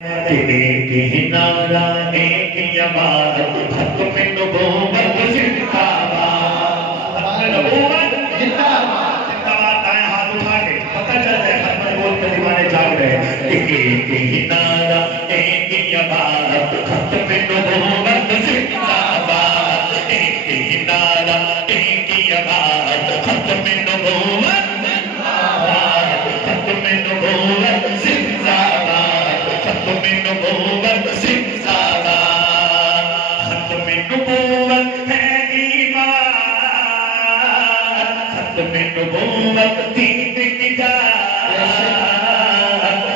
ایک نعرہ ایک عبادت ختم نبوت زندہ باد ختم نبوت زندہ باد زندہ باد دائیں ہاتھ اٹھا کے پتہ چل جائے ختم نبوت کے دیوانے جاگ رہے ایک نعرہ ایک عبادت ختم نبوت زندہ باد ایک نعرہ ایک عبادت ختم نبوت زندہ باد ختم نبوت زندہ باد ختم نبوت زندہ باد ختم نبوت ہے ایمان ختم نبوت دین کی جان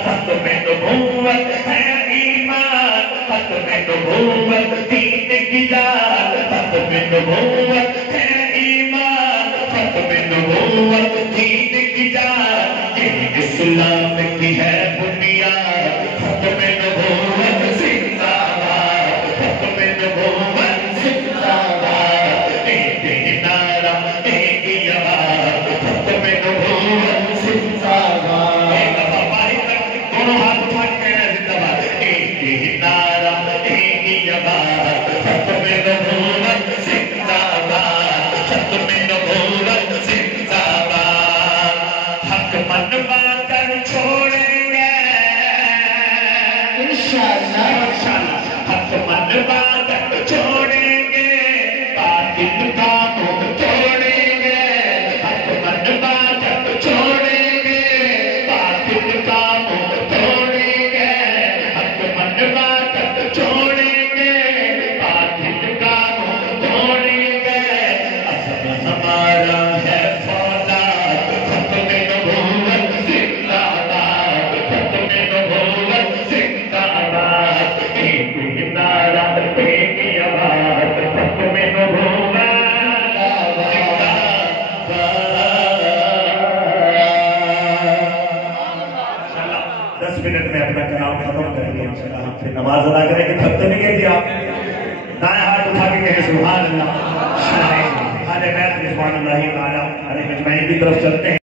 ختم نبوت ہے ایمان ختم نبوت دین کی جان ختم نبوت ہے ایمان ختم نبوت دین کی جان یہ اسلام کی ہے بنیاد ختم نبوت زندہ باد ختم نبوت زندہ باد ایک نعرہ ایک عبادت ختم نبوت زندہ باد ایک دفعہ باہر تک دونوں ہاتھ اٹھا کے کہنا زندہ باد ایک نعرہ ایک عبادت ختم نبوت زندہ باد ختم نبوت زندہ باد حق منوا کر چھوڑیں گے انشاءاللہ حق منوا کر چھوڑیں گے باطل کا منہ توڑیں گے حق منوا کر چھوڑیں گے باطل کا منہ توڑیں گے حق منوا کر چھوڑیں گے باطل کا منہ توڑیں گے اصل ہمارا ہے فولاد ختم نبوت زندہ باد ختم نبوت زندہ باد ایک نعرہ ایک عبادت ختم نبوت زندہ باد 10 منٹ میں اپنا کلام ختم کر دیا انشاءاللہ ہم سے نماز ادا کریں کہ تھک تو نہیں گئے تھے آپ دائیں ہاتھ اٹھا کے کہیں سبحان اللہ آج بیت رضوان اللہ تعالی علیہ مجمعین کی طرف چلتے ہیں